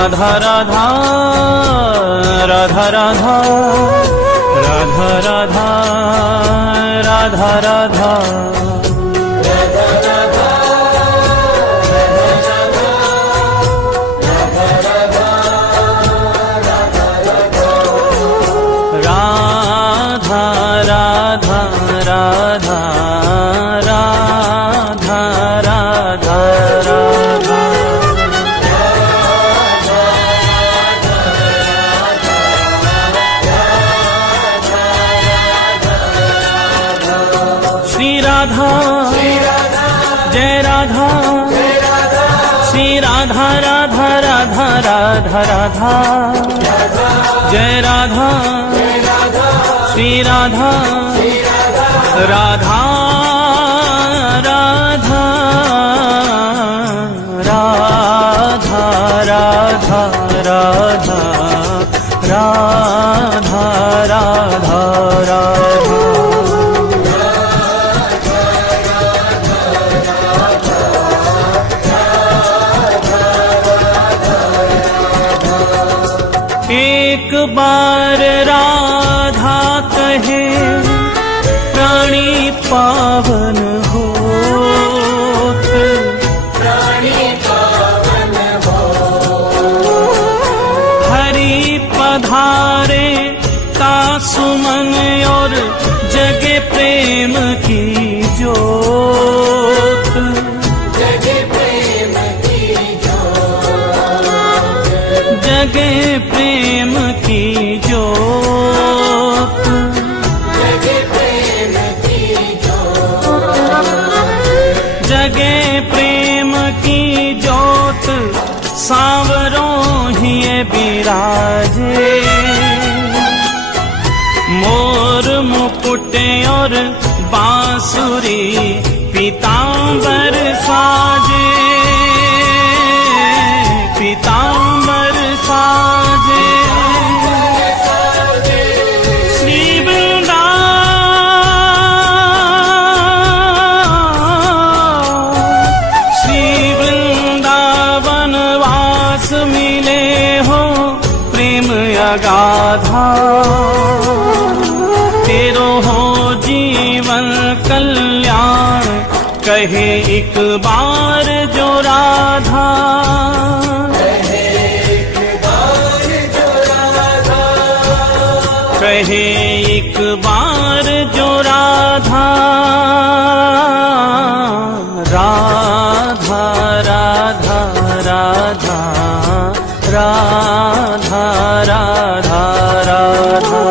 राधा राधा राधा राधा राधा राधा राधा राधा जय राधा श्री राधा राधा राधा राधा राधा जय राधा श्री राधा राधा राधा राधा राधा राधा राधा राधा राधा एक बार राधा कहे प्राणी पावन होत, प्राणी पावन होत। हरि पधारे का सुमन और जगे प्रेम की जोत, जगे प्रेम की जोत, जगे प्रेम की जोत, जगे प्रेम की जोत, जगे प्रेम की जोत। सांवरों ही बिराजे मोर मुकुट और बांसुरी पीतांबर साजे, पीतांबर साजे। श्री वृंदावन वास मिले हो प्रेम अगाधा, तेरो हो जीवन कल्याण कहे एक बार जो राधा, कहे एक बार जो राधा, कहे एक बार जो राधा। राधा राधा राधा राधा राधा राधा राधा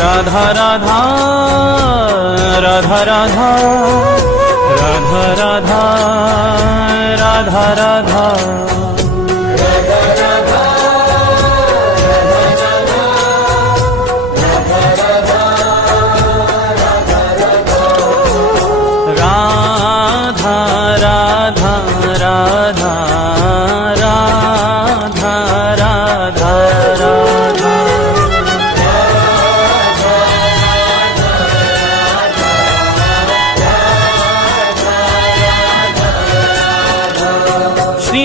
राधा राधा राधा राधा राधा राधा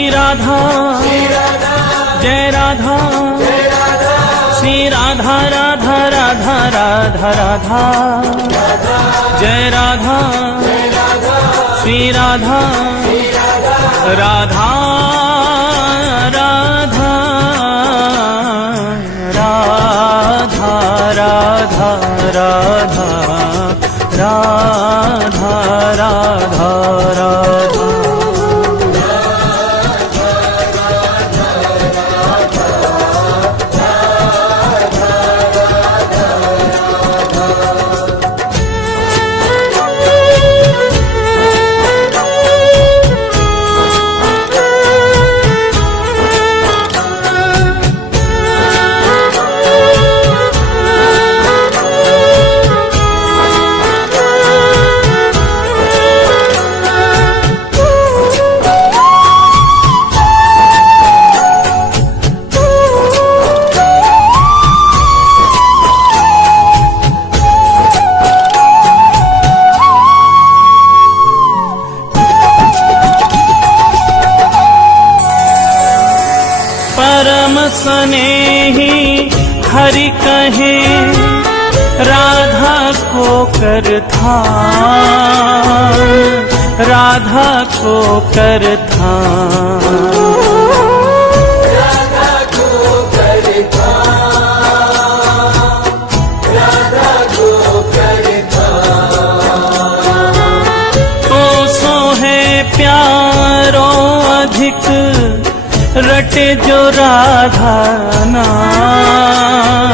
राधा जय राधा श्री राधा राधा राधा राधा राधा जय राधा श्री राधा राधा राधा राधा राधा राधा राधा राधा राधा। स्नेही हरि कहे राधा को कर थान, राधा को कर थान। राधा को करता, राधा को करता। तो सो है प्यारो अधिक रटे जो राधा नाम,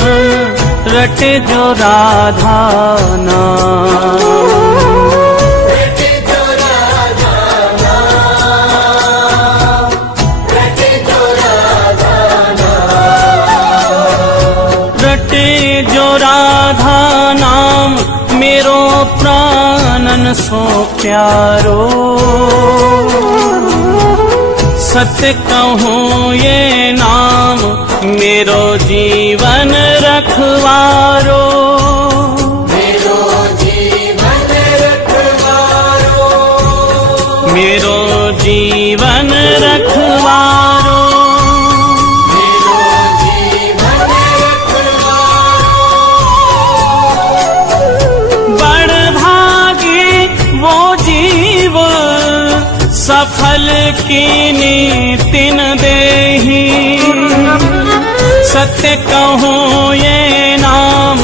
रटे जो राधा नाम। रटे जो राधा नाम, रटे जो राधा नाम। रटे जो राधा नाम मेरो प्राणन सो प्यारो। सत्य कहूँ ये नाम मेरो जीवन रखवारो। मेरो जीवन रखवारो, मेरो जीवन रखवारो। मेरो जीवन रखवारो। बड़ भागी वो जीव सफल कीनी तिन देही। सत्य कहूँ ये नाम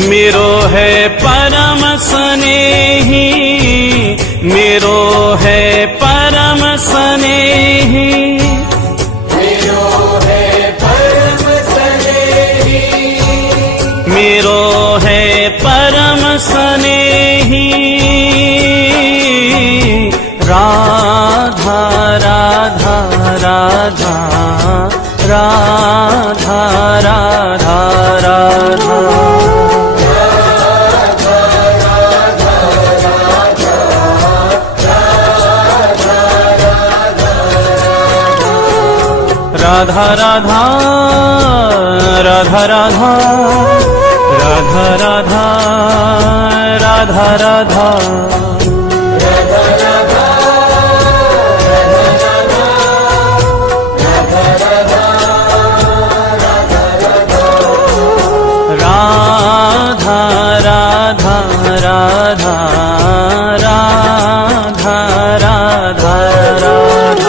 मेरो है परम स्नेही, मेरो है परम स्नेही। मेरो है परम स्नेही, मेरो है परम स्नेही। राधा राधा राधा राधा राधा राधा। राधा राधा राधा राधा राधा राधा राधा राधा। राधा राधा राधा राधा राधा राधा।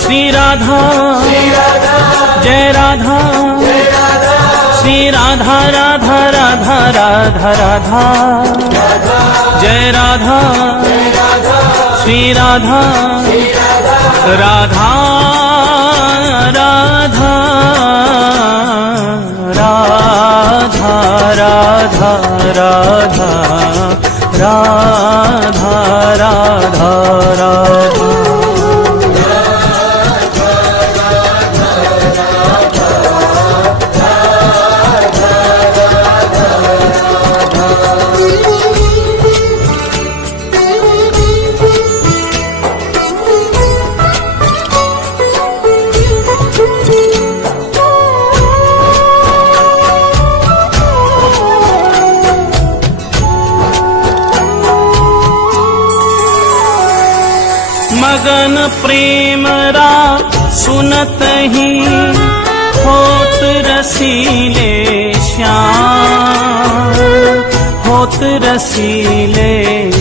श्री राधा जय राधा, श्री राधा राधा राधा राधा राधा। जय राधा श्री राधा, राधा राधा राधा राधा राधा राधा राधा राधा। मगन प्रेम रा सुनत ही होत रसीले श्याम, होत रसीले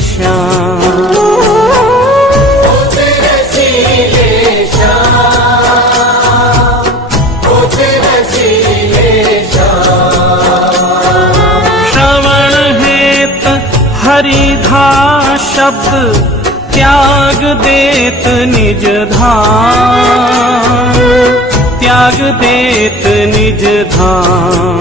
श्याम। श्रवण हेत हरिधा शब्द त्याग देत निज धाम, त्याग देत निज धाम।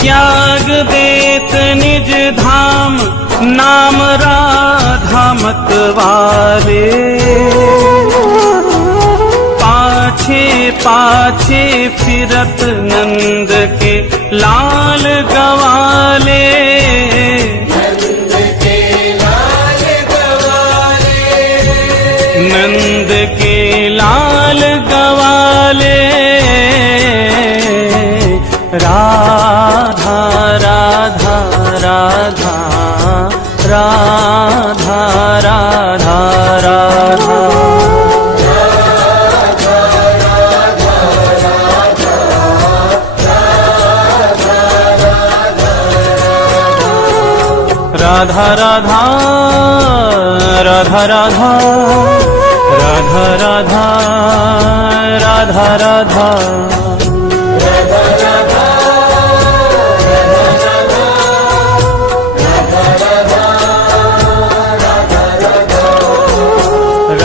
त्याग देत निज धाम नाम राधा मत वाले। पाछे पाछे फिरत नंद के लाल गवाले। नंद के लाल गवाले, राधा राधा राधा राधा राधा राधा राधा राधा राधा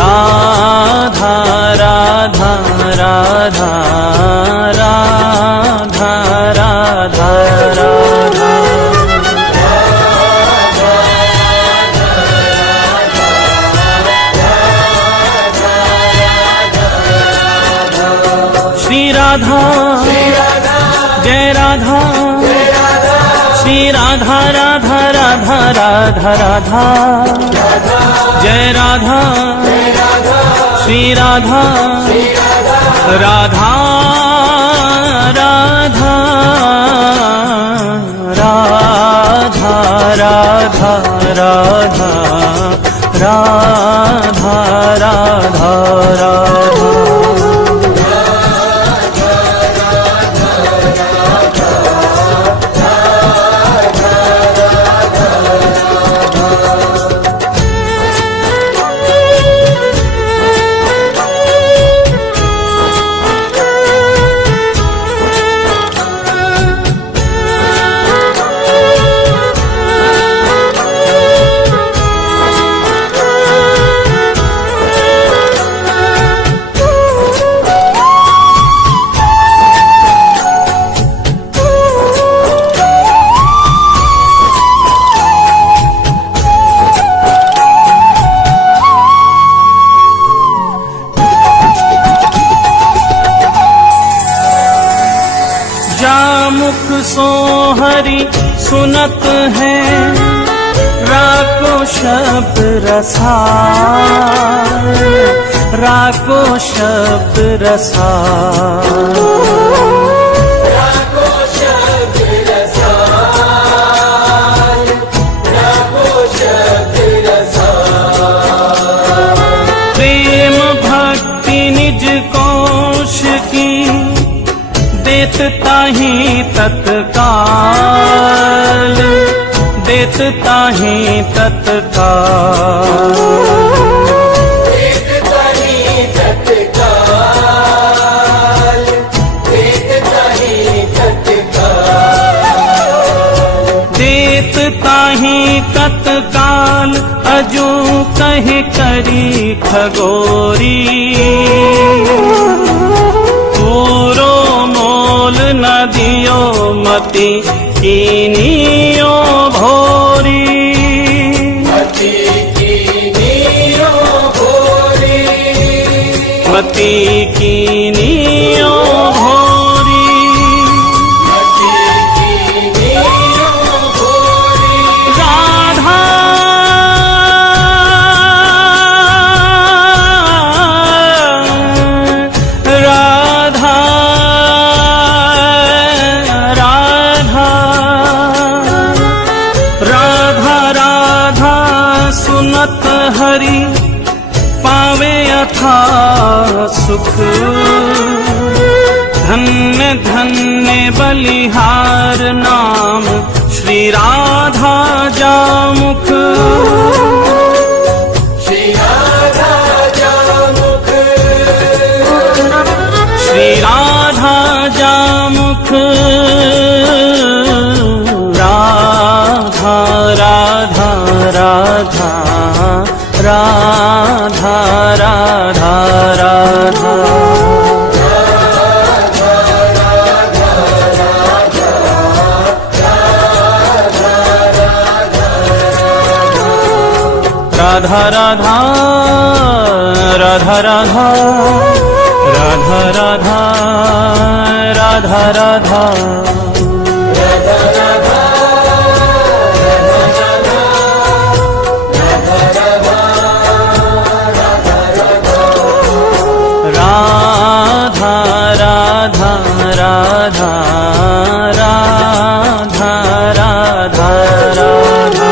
राधा राधा राधा राधा राधा राधा श्री राधा जय राधा श्री राधा राधा राधा राधा राधा जय राधा श्री राधा राधा राधा राधा राधा राधा राधा राधा राधा जामुख सो हरि सुनत है राको शब्द रसाल राको शब्द रसाल राको शब्द रसाल राको शब्द रसाल प्रेम भक्ति निज कोश की देत ताहि तत्काल देत ताहि तत्काल देत ताहि तत्काल देत ताहि तत्काल देत ताहि तत्काल अजू कहे करी खगोरी पूरो मोल न दियो मति कीनियो भोरी मति कीनियो भोरी मति कीनियो भोरी मति कीनियो भोरी राधा राधा राधा राधा राधा सुनत हरि पावे अथा सुख धन्य धन्य बलिहार नाम श्री राधा जामुख श्री राधा जामुख श्री राधा जामुख राधा राधा राधा राधा राधा राधा राधा राधा राधा राधा राधा राधा राधा राधा राधा राधा राधा राधा राधा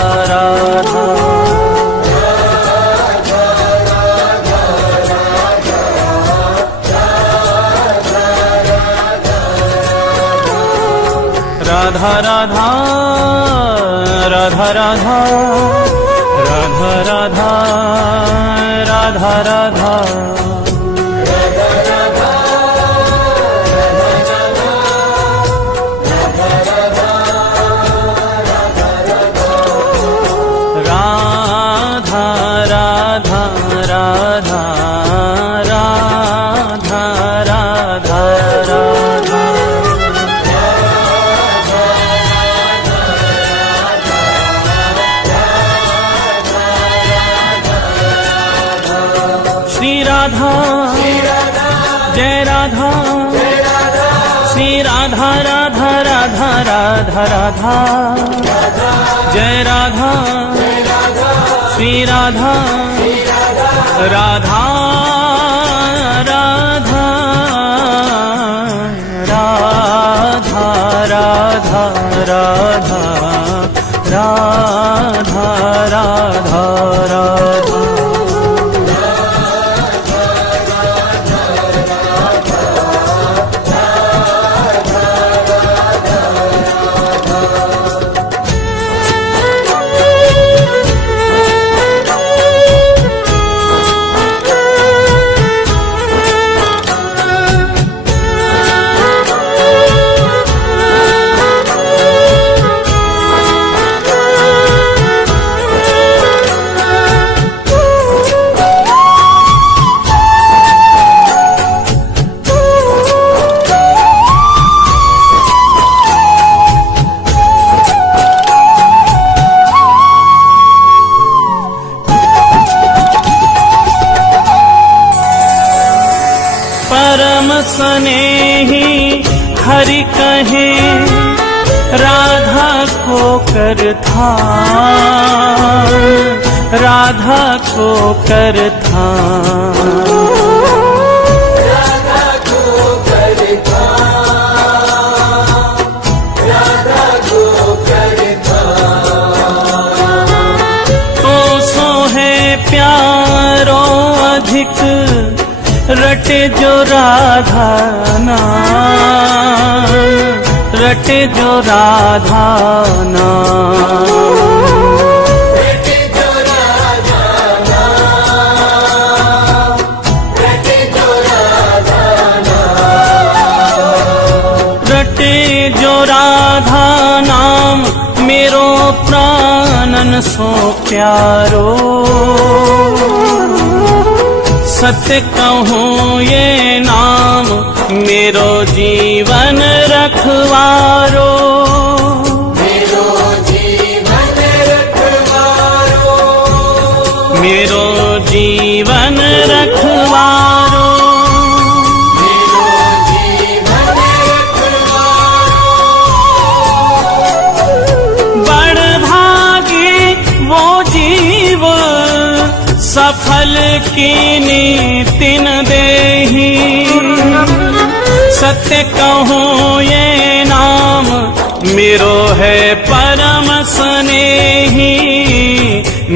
राधा राधा राधा राधा राधा राधा राधा राधा जय राधा श्री राधा राधा राधा राधा राधा जय राधा श्री राधा राधा राधा राधा राधा राधा राधा राधा राधा स्नेही हरि कहे राधा को कर था राधा को कर था राधा को करता राधा को करता तो सो है प्यारो अधिक रटे जो राधा नाम रटे जो राधा नाम रटे जो राधा नाम रटे जो राधा नाम रटे जो राधा नाम मेरो प्राणन सो प्यारो सत्य कहूँ ये नाम मेरो जीवन रखवारो मेरो जीवन रखवारो मेरो जीवन रखवारो मेरो जीवन रखवारो बड़ भागी वो जीव सफल की नीतिन देही सत्य कहूँ ये नाम मेरो है परम स्नेही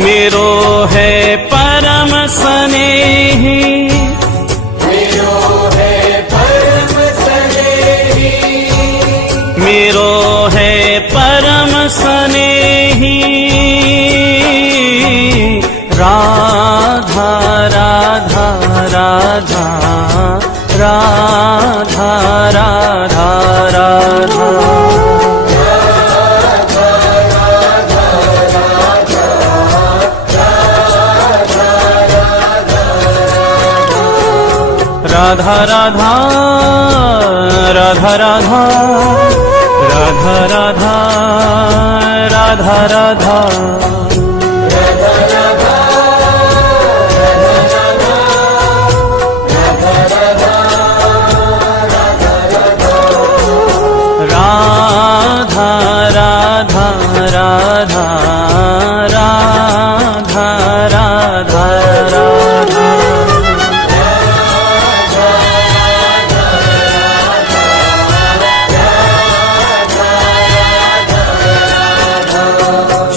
मेरो है परम स्नेही मेरो है परम स्नेही मेरो है परम स्नेही राधा राधा राधा राधा राधा राधा राधा राधा राधा राधा राधा राधा राधा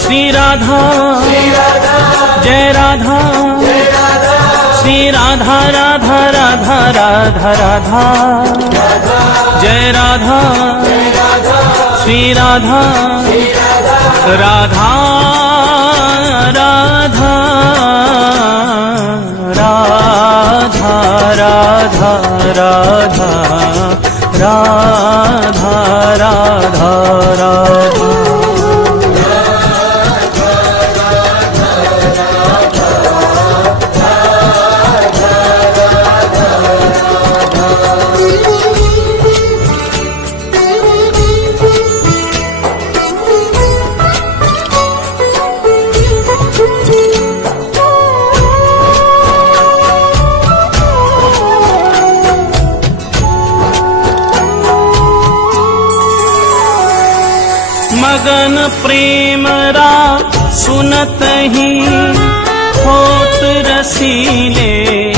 राधा जय राधा श्री राधा राधा राधा राधा राधा जय राधा श्री राधा राधा राधा राधा राधा राधा राधा राधा राधा मगन प्रेम रा सुनत ही होत रसीले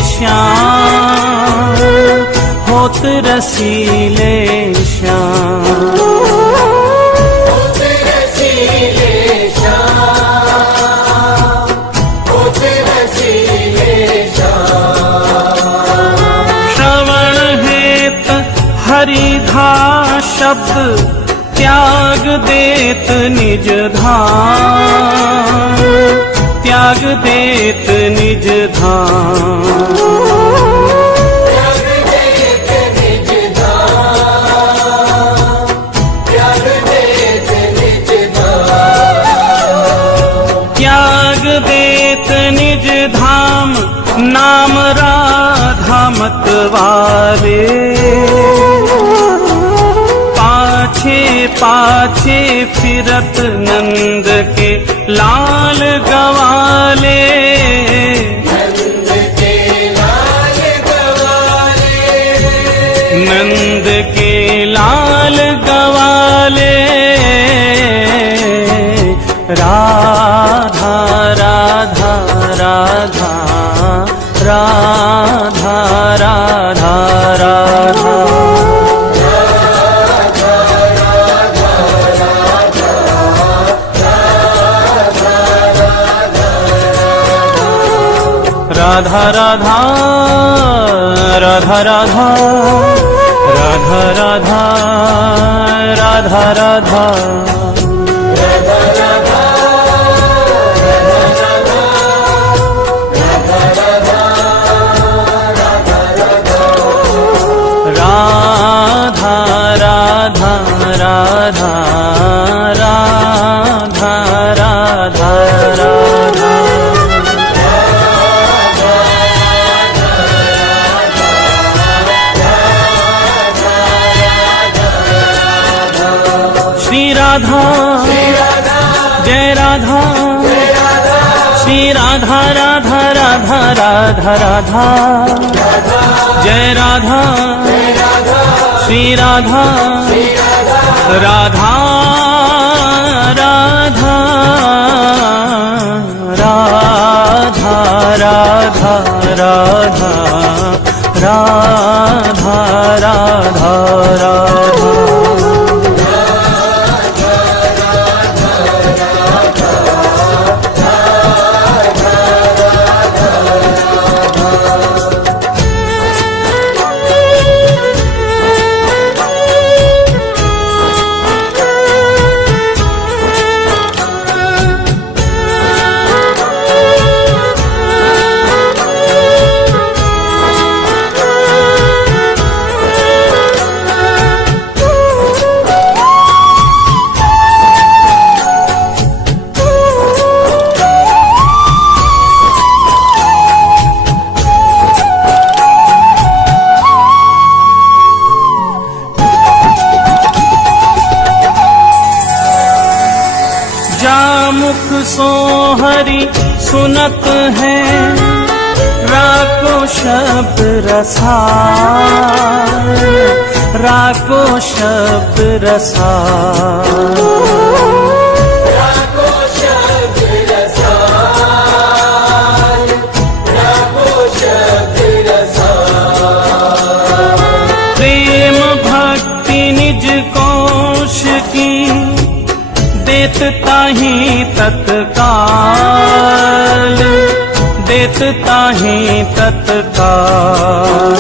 श्याम, होत रसीले श्याम। श्रवण हेत हरिधा शब्द त्याग देत निज धाम, त्याग देत निज धाम। त्याग देत निज धाम नाम राधा मत वारे, पाछे पाछे फिरत नंद के लाल गवाले, नंद के लाल गवाले, नंद के लाल गवाले। राधा राधा राधा राधा राधा राधा राधा राधा राधा राधा राधा राधा राधा राधा राधा राधा राधा राधा राधा। श्री राधा जय राधा, श्री राधा राधा राधा राधा राधा जय राधा, श्री राधा राधा राधा राधा राधा राधा राधा राधा राधा। मुख सो हरि सुनत है राको शब्द रसाल, राको शब्द रसाल। राको शब्द रसाल, राको शब्द रसाल। प्रेम भक्ति निज कोश की देत ताहि तत्काल, देत ताहि तत्काल।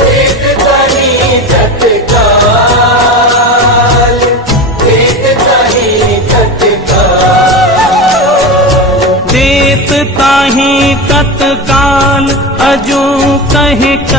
देत ताहि तत्काल,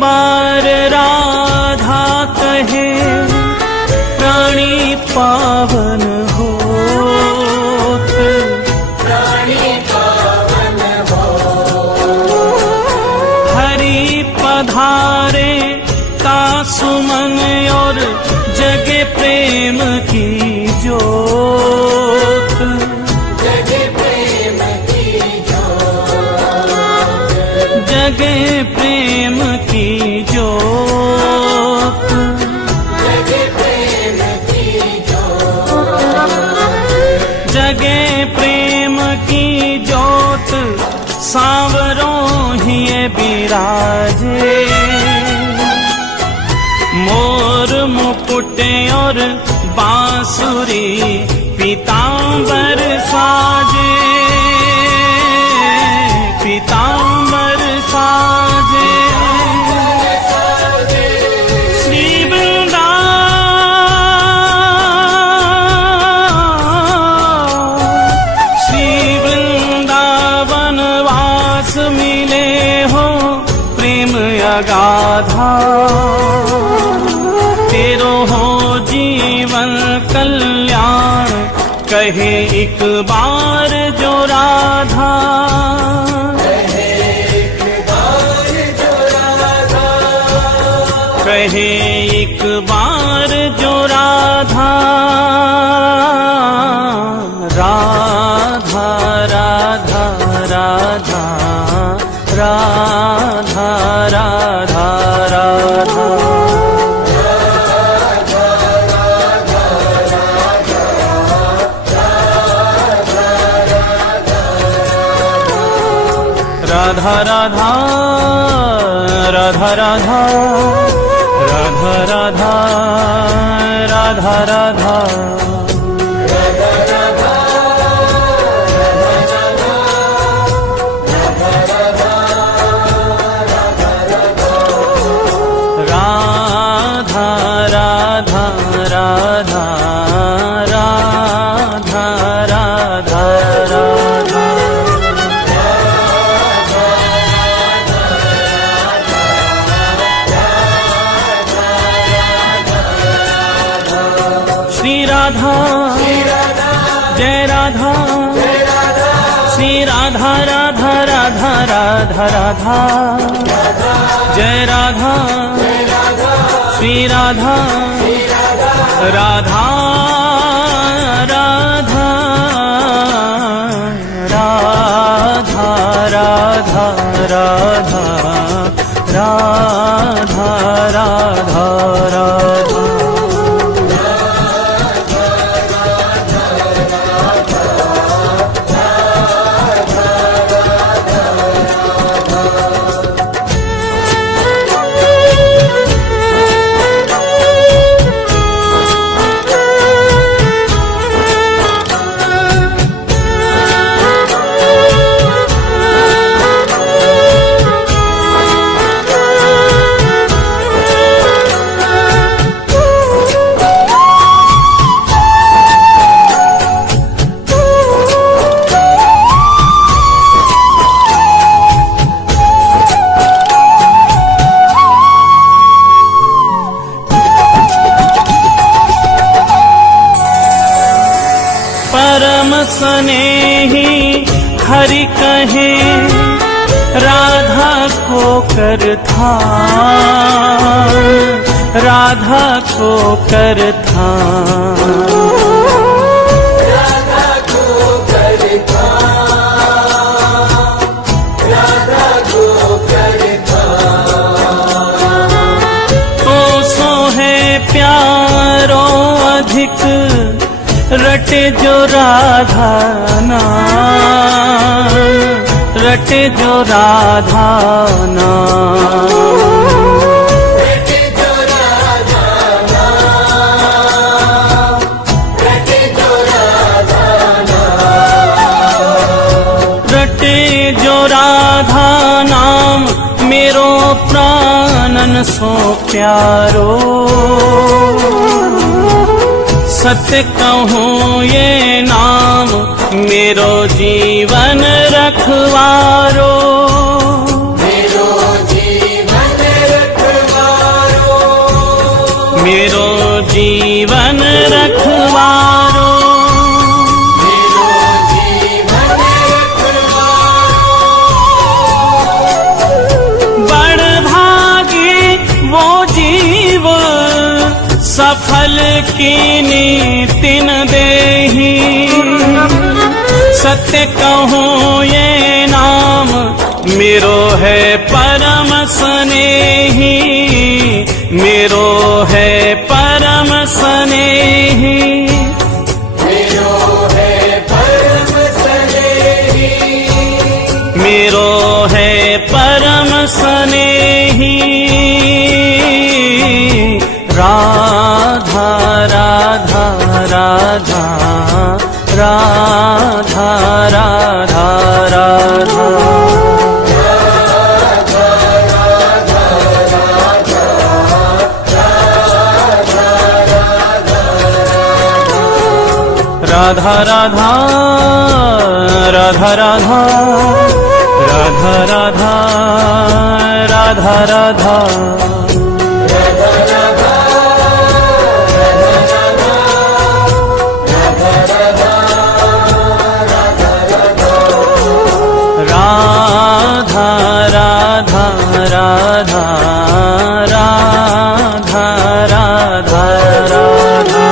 बार राधा कहे प्राणी पावन होत, प्राणी पावन हो। हरि पधारे का सुमन और जगे प्रेम की जोत, जगे प्रेम की जोत, जगे प्रेम की जोत, जगे प्रेम की जोत, जगे प्रेम की जोत। सांवरों ही बिराजे मोर मुकुट और बांसुरी पीतांबर साजे, पीतांबर साजे। श्री वृंदावन वास मिले हो प्रेम अगाधा, तेरो हो जीवन कल्याण कहे एक बार जो राधा, कहे एक बार जो राधा, कहे एक बार जो राधा। राधा राधा राधा राधा राधा राधा। राधा राधा राधा राधा राधा राधा राधा राधा। श्री राधा जय राधा, श्री राधा राधा राधा राधा राधा, जय राधा श्री राधा राधा राधा राधा राधा राधा राधा राधा राधा। परम स्नेही हरि कहे राधा को कर ध्यान, राधा को कर ध्यान, राधा को कर ध्यान, राधा को कर ध्यान। तो सो है प्यारो अधिक रटे जो राधा नाम, रटे जो राधा नाम, रटे जो राधा नाम, रटे जो राधा नाम, रटे जो राधा नाम मेरो प्राणन सो प्यारो। सत्य कहूँ ये नाम मेरो जीवन रखवारो, मेरो जीवन कीनी तिन देही, सत्य कहूँ ये नाम मेरो है परम स्नेही, मेरो है परम स्नेही। मेरो है परम स्नेही, मेरो है परम स्नेही। राधा राधा राधा राधा राधा राधा। राधा राधा राधा राधा राधा राधा राधा राधा। राधा राधा राधा राधा राधा राधा।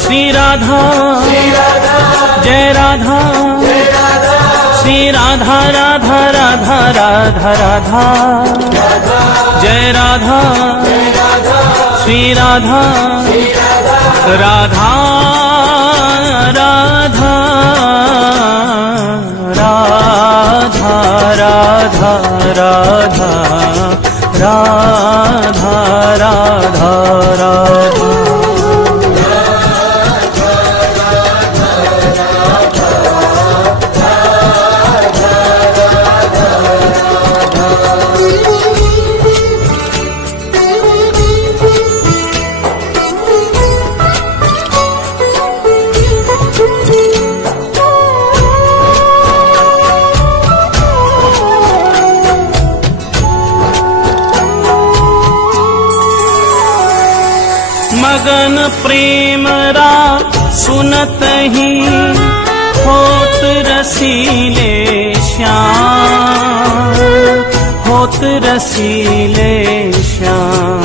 श्री राधा जय राधा, श्री राधा राधा राधा राधा राधा, जय राधा श्री राधा राधा राधा राधा राधा राधा राधा राधा राधा। मगन प्रेम रा सुनत ही, होत रसीले श्याम, होत रसीले श्याम।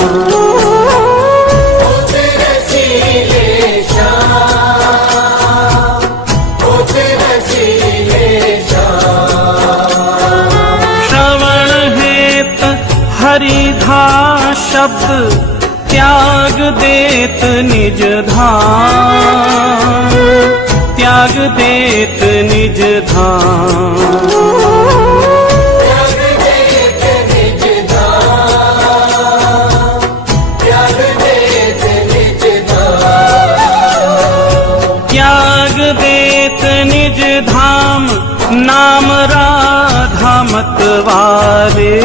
श्रवण हेत हरिधा शब्द, त्याग देत निज धाम, त्याग देत निज धाम। त्याग देत निज धाम, त्याग देत निज धाम। त्याग देत निज धाम, नाम राधा मतवारे।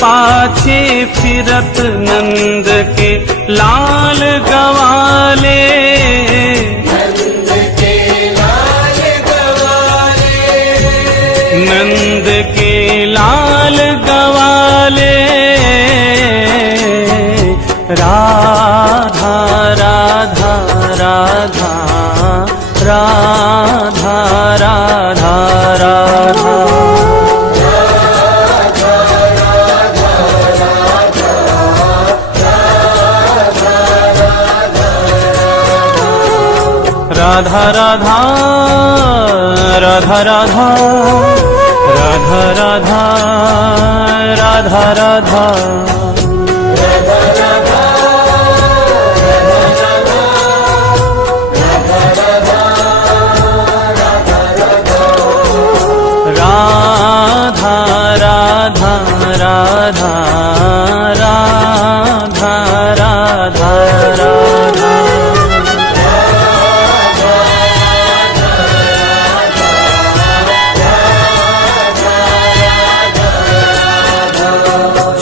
पाछे फिरत नंद के लाल गवाले, नंद के लाल गवाले, नंद के लाल गवाले। राधा राधा राधा राधा राधा राधा। राधा राधा राधा राधा राधा राधा राधा राधा। राधा राधा राधा राधा राधा राधा।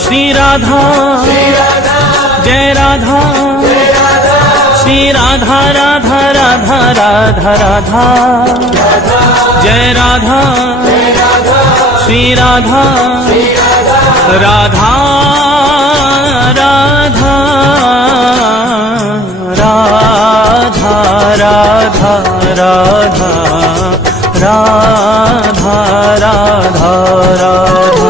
श्री राधा जय राधा, श्री राधा राधा राधा राधा राधा, जय राधा श्री राधा राधा राधा राधा राधा। राधा राधा राधा राधा राधा।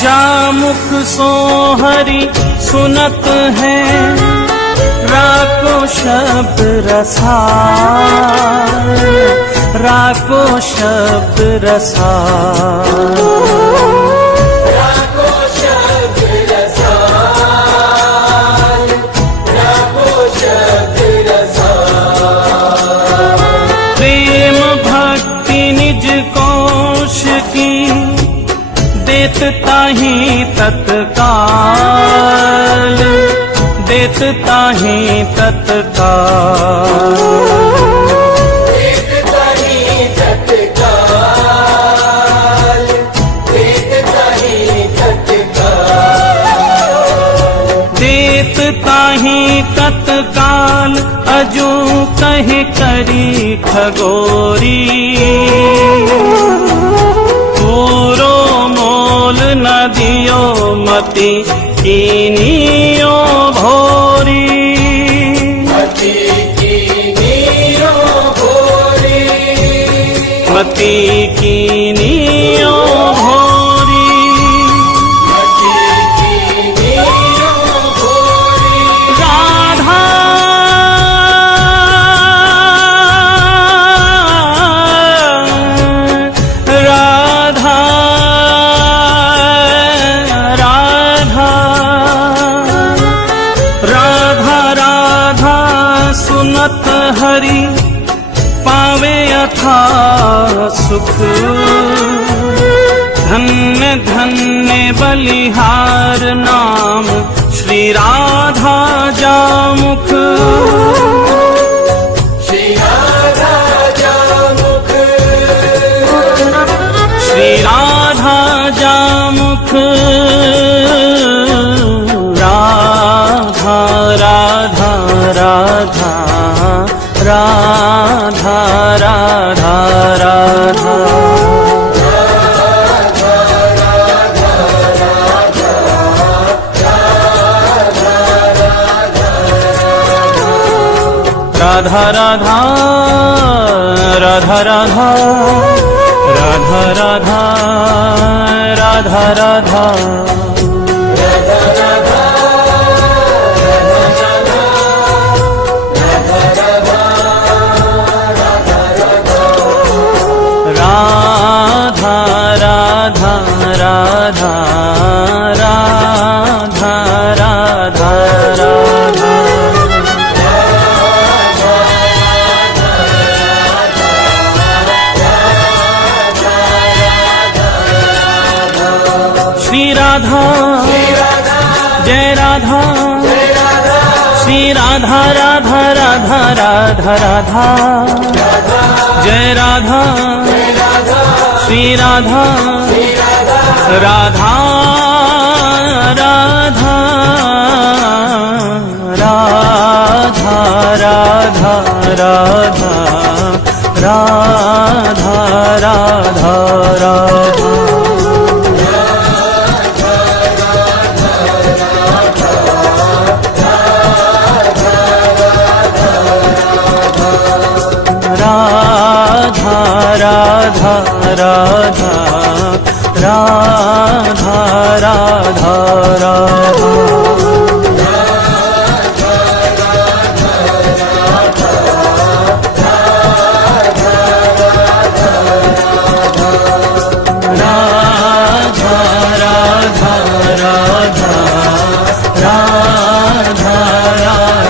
जामुख सो हरि सुनत है, राको शब्द रसाल, राको शब्द रसाल। राको शब्द रसाल, राको शब्द रसाल। प्रेम भक्ति निज कोश की, देत ताहि तत्काल, देत ताहि तत्काल। देत ताहि तत्काल, देत ताहि तत्काल। देत ताहि तत्काल, अजू कहे करी खगोरी। पूरो मोल न दियो मति कीनियो भोरी। मति कीनियो भोरी, मति कीनियो भोरी। मति कीनियो भोरी। राधा राधा राधा राधा राधा सुनत हरि पावे अथा सुख। धन्य धन्य बलिहार नाम श्री राधा जामुख। श्री राधा जामुख, श्री राधा जामुख। राधा राधा राधा राधा राधा राधा। राधा राधा राधा राधा राधा राधा राधा राधा। राधा राधा राधा राधा राधा राधा। श्री राधा जय राधा, श्री राधा राधा राधा राधा राधा। जय राधा श्री राधा, राधा राधा राधा राधा राधा राधा राधा राधा। राधा राधा राधा राधा राधा राधा। राधा राधा राधा राधा राधा।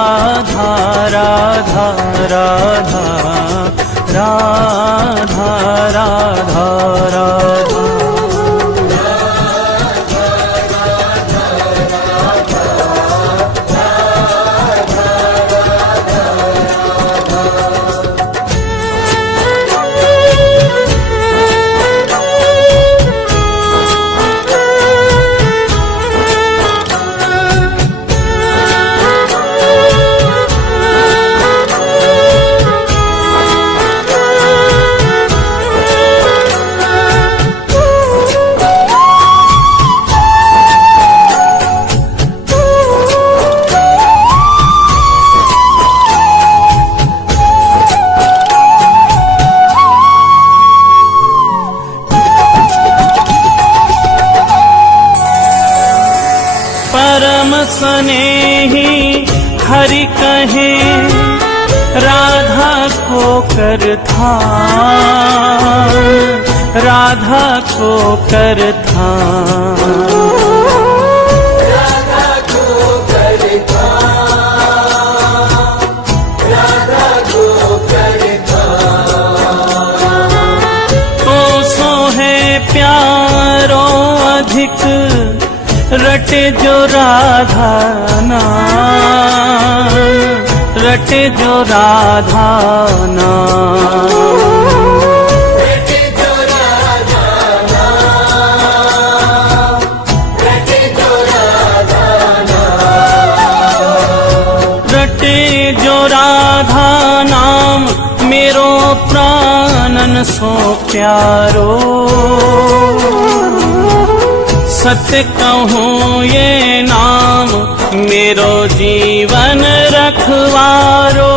राधा राधा राधा राधा राधा। परम स्नेही हरि कहे राधा को कर ध्यान, राधा को कर ध्यान, राधा को कर ध्यान, राधा को कर ध्यान। तो सो है प्यारो अधिक रटे जो राधा नाम, रटे जो राधा नाम, रटे जो राधा नाम, रटे जो राधा नाम, रटे जो राधा नाम मेरो प्राणन सो प्यारो। सत्य कहूँ ये नाम मेरो जीवन रखवारो,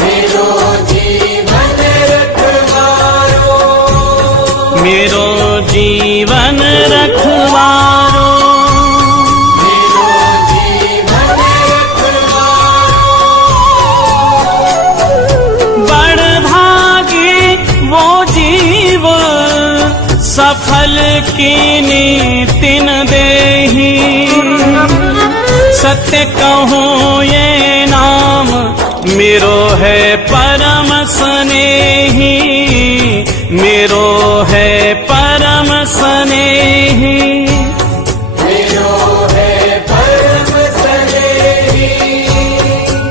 मेरो जीवन रखवारो, मेरो जीवन रखवारो, मेरो जीवन रखवारो। बड़ भागी वो जीव सफल की नीतिन देही। सत्य कहूँ ये नाम मेरो है परम स्नेही, मेरो है परम स्नेही, मेरो है परम स्नेही,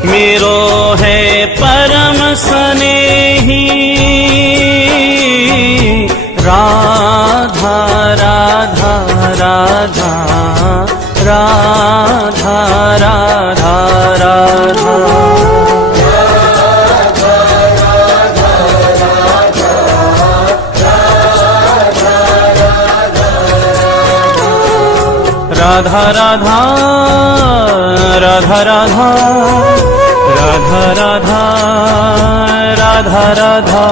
मेरो है परम स्नेही। राधा राधा राधा राधा राधा राधा राधा राधा राधा राधा राधा राधा राधा राधा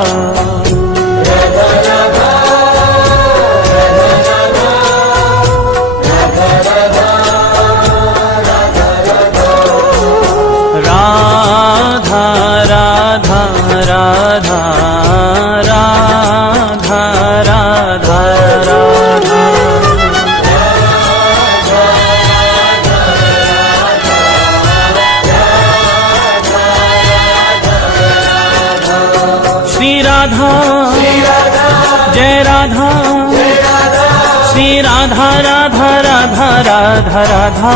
जय राधा श्री राधा राधा राधा राधा राधा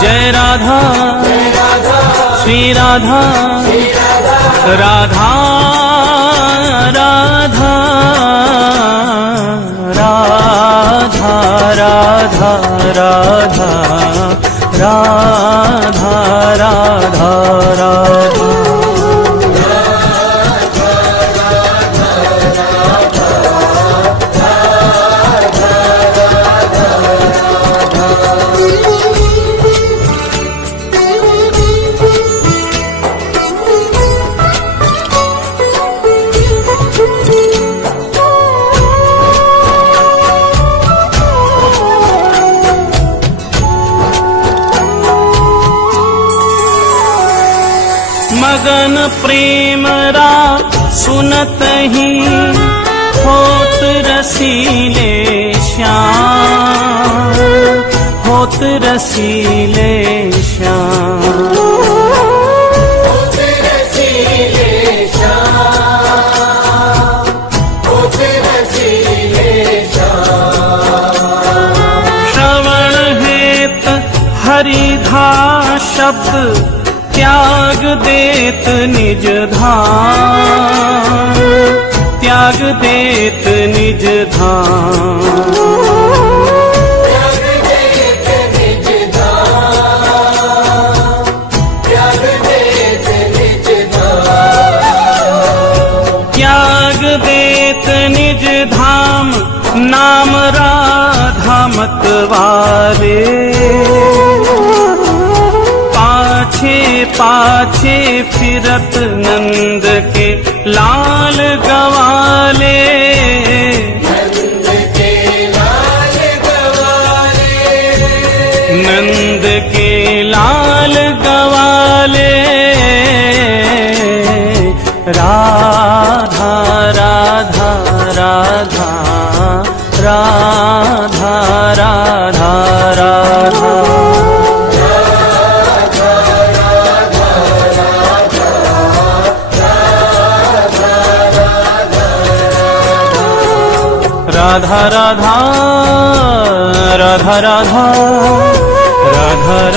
जय राधा श्री राधा राधा राधा राधा राधा राधा राधा राधा राधा। मगन प्रेम रा सुनत ही होत रसीले श्याम, होत रसीले श्याम। शब्द त्याग देत निज धाम, त्याग देत निज धाम। त्याग देत निज धाम, नाम राधा मतवारे। पाछे पाछे फिरत नंद के लाल गवाले, नंद के लाल गवाले। राधा राधा राधा राधा राधा राधा। राधा राधा राधा राधा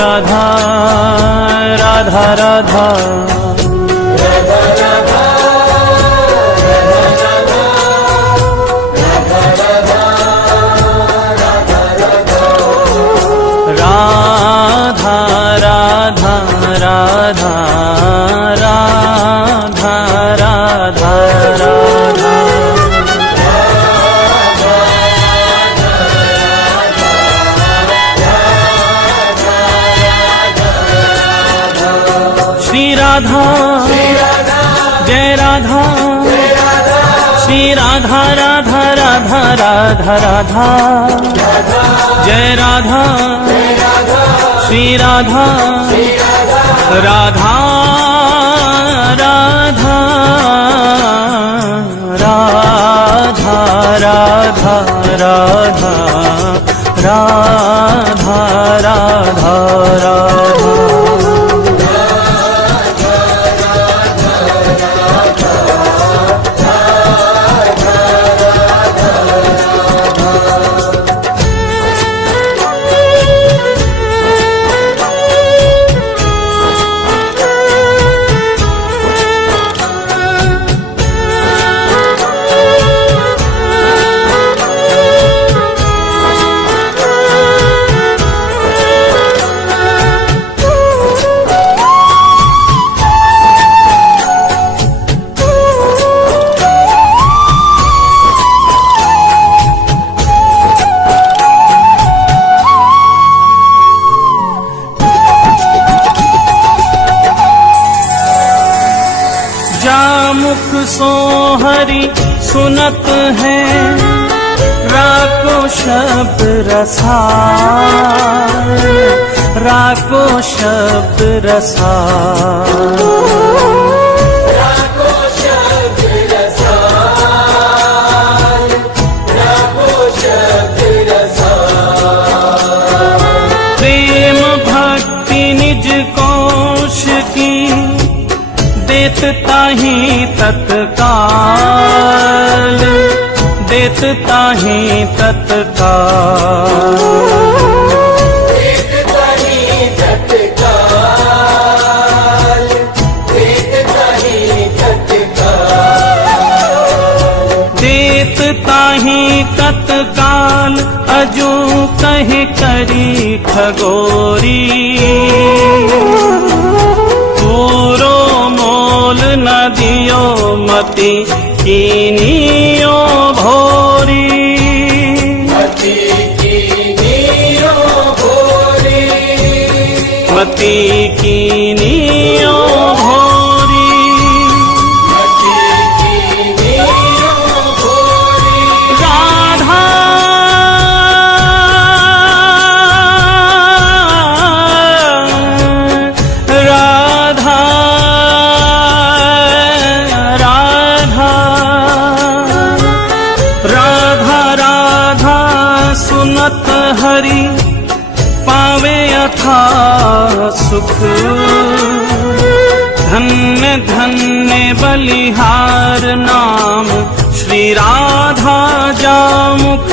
राधा राधा राधा राधा। श्री राधा जय राधा, श्री राधा राधा राधा राधा राधा, जय राधा श्री राधा राधा राधा राधा राधा राधा राधा राधा राधा। मुख सो हरि सुनत है, राको शब्द रसाल, राको शब्द रसाल, राको शब्द रसाल, राको शब्द रसाल। प्रेम भक्ति निज कोश की, देत ताहि तत्काल, देत ताहि तत्काल, देत ताहि तत्काल, देत ताहि तत्काल, देत ताहि तत्काल। अजू कहे करी खगोरी, पूरो मोल न दियो मति कीनियो भोरी, मति कीनियो भोरी, मति कीनियो भोरी, मति कीनियो भोरी। राधा सुनत हरि पावे अथा सुख, धन्य धन्य बलिहार नाम श्री राधा जामुख।